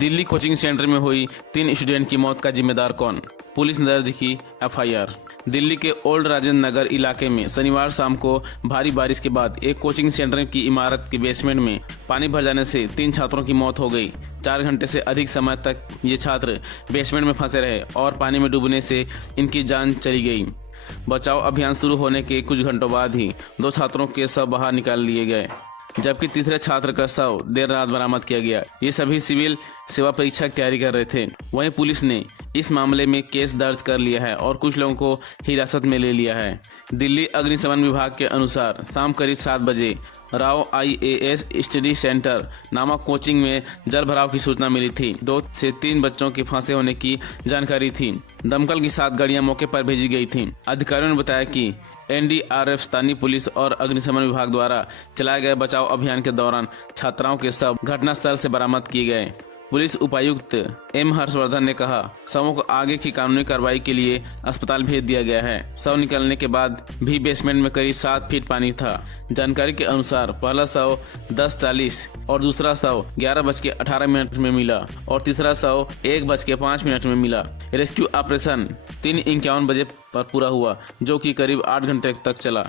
Delhi coaching centre में हुई 3 student की मौत का जिम्मेदार कौन? पुलिस ने दर्ज की एफआईआर। दिल्ली के ओल्ड राजेंद्र नगर इलाके में शनिवार शाम को भारी बारिश के बाद एक कोचिंग सेंटर की इमारत के बेसमेंट में पानी भर जाने से 3 छात्रों की मौत हो गई। 4 घंटे से अधिक समय तक ये छात्र बेसमेंट में फंसे रहे और पानी में डूबने से इनकी जान चली गई। बचाव अभियान शुरू होने के कुछ घंटों बाद ही 2 छात्रों के शव बाहर निकाल लिए गए, जबकि तीसरे छात्र का शव देर रात बरामद किया गया। ये सभी सिविल सेवा परीक्षा की तैयारी कर रहे थे। वहीं पुलिस ने इस मामले में केस दर्ज कर लिया है और कुछ लोगों को हिरासत में ले लिया है। दिल्ली अग्निशमन विभाग के अनुसार शाम करीब 7 बजे राव IAS स्टडी सेंटर नामक कोचिंग में जल भराव की सूचना मिली थी। 2 से 3 बच्चों के फंसे होने की जानकारी थी। दमकल की 7 गाड़ियां मौके पर भेजी गई थीं। अधिकारियों ने बताया कि NDRF, स्थानीय पुलिस और अग्निशमन विभाग द्वारा चलाए गए बचाव अभियान के दौरान छात्राओं के शव घटनास्थल से बरामद किए गए। पुलिस उपायुक्त M हर्षवर्धन ने कहा, शवों को आगे की कानूनी कार्रवाई के लिए अस्पताल भेज दिया गया है। शव निकलने के बाद भी बेसमेंट में करीब 7 फीट पानी था। जानकारी के अनुसार पहला शव 10:40 और दूसरा शव 11:18 में मिला और तीसरा शव 1:05 में मिला। रेस्क्यू ऑपरेशन 3:51 बजे पर पूरा हुआ, जो कि करीब 8 घंटे तक चला।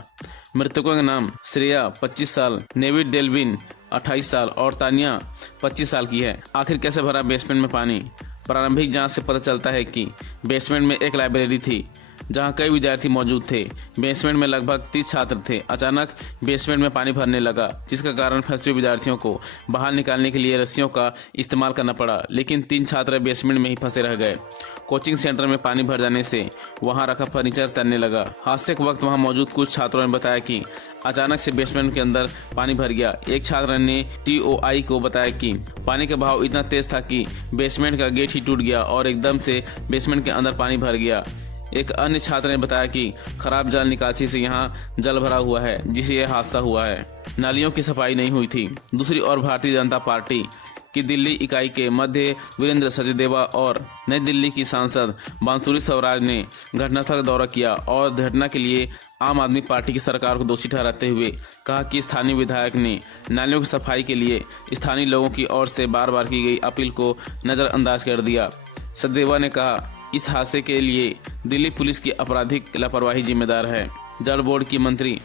मृतकों के नाम श्रेया 25 साल, नेविड डेल्विन 28 साल और तानिया 25 साल की है। आखिर कैसे भरा बेसमेंट में पानी? प्रारंभिक जांच से पता चलता है कि बेसमेंट में एक लाइब्रेरी थी जहां कई विद्यार्थी मौजूद थे। बेसमेंट में लगभग 30 छात्र थे। अचानक बेसमेंट में पानी भरने लगा, जिसका कारण फंसे हुए विद्यार्थियों को बाहर निकालने के लिए रस्सियों का इस्तेमाल करना पड़ा, लेकिन 3 छात्र बेसमेंट में ही फंसे रह गए। कोचिंग सेंटर में पानी भर जाने से वहां रखा फर्नीचर तैरने लगा। हादसे के वक्त वहां मौजूद कुछ छात्रों ने बताया कि अचानक से बेसमेंट के अंदर पानी भर गया। एक छात्र ने TOI को बताया कि पानी का बहाव इतना तेज था कि बेसमेंट का गेट ही टूट गया और एकदम से बेसमेंट के अंदर पानी भर गया। एक अन्य छात्र ने बताया कि खराब जल निकासी से यहाँ जल भरा हुआ है, जिससे यह हादसा हुआ है। नालियों की सफाई नहीं हुई थी। दूसरी ओर भारतीय जनता पार्टी की दिल्ली इकाई के मध्य वीरेंद्र सचदेवा और नई दिल्ली की सांसद बांसुरी स्वराज ने घटनास्थल का दौरा किया और घटना के लिए आम आदमी पार्टी की सरकार को दोषी ठहराते हुए कहा कि स्थानीय विधायक ने नालियों की सफाई के लिए स्थानीय लोगों की ओर से बार बार की गई अपील को नज़रअंदाज कर दिया। सचदेवा ने कहा, इस हादसे के लिए दिल्ली पुलिस की आपराधिक लापरवाही जिम्मेदार है। जल बोर्ड की मंत्री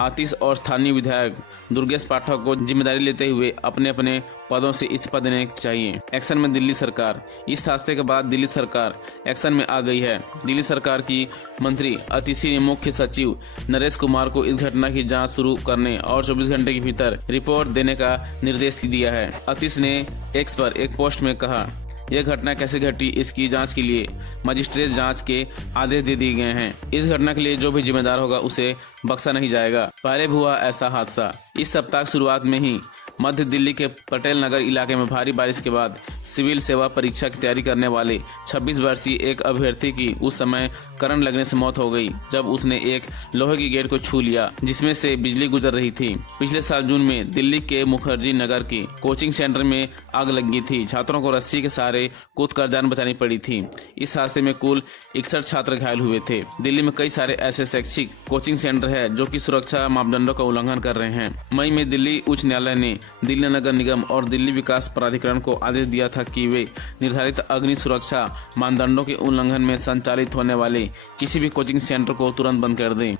आतिश और स्थानीय विधायक दुर्गेश पाठक को जिम्मेदारी लेते हुए अपने अपने पदों से इस्तीफा देने चाहिए। एक्शन में दिल्ली सरकार। इस हादसे के बाद दिल्ली सरकार एक्शन में आ गई है। दिल्ली सरकार की मंत्री आतिशी ने मुख्य सचिव नरेश कुमार को इस घटना की जांच शुरू करने और 24 घंटे के भीतर रिपोर्ट देने का निर्देश दिया है। आतिश ने एक्स पर एक पोस्ट में कहा, यह घटना कैसे घटी, इसकी जांच के लिए मजिस्ट्रेट जांच के आदेश दे दिए गए हैं। इस घटना के लिए जो भी जिम्मेदार होगा उसे बख्शा नहीं जाएगा। पहले भी हुआ ऐसा हादसा। इस सप्ताह की शुरुआत में ही मध्य दिल्ली के पटेल नगर इलाके में भारी बारिश के बाद सिविल सेवा परीक्षा की तैयारी करने वाले 26 वर्षीय एक अभ्यर्थी की उस समय करंट लगने से मौत हो गई, जब उसने एक लोहे की गेट को छू लिया जिसमें से बिजली गुजर रही थी। पिछले साल जून में दिल्ली के मुखर्जी नगर की कोचिंग सेंटर में आग लगी थी। छात्रों को रस्सी के सहारे कूदकर जान बचानी पड़ी थी। इस हादसे में कुल 61 छात्र घायल हुए थे। दिल्ली में कई सारे ऐसे शैक्षिक कोचिंग सेंटर है जो कि सुरक्षा मापदंडों का उल्लंघन कर रहे हैं। मई में दिल्ली उच्च न्यायालय ने दिल्ली नगर निगम और दिल्ली विकास प्राधिकरण को आदेश दिया था कि वे निर्धारित अग्नि सुरक्षा मानदंडों के उल्लंघन में संचालित होने वाले किसी भी कोचिंग सेंटर को तुरंत बंद कर दें।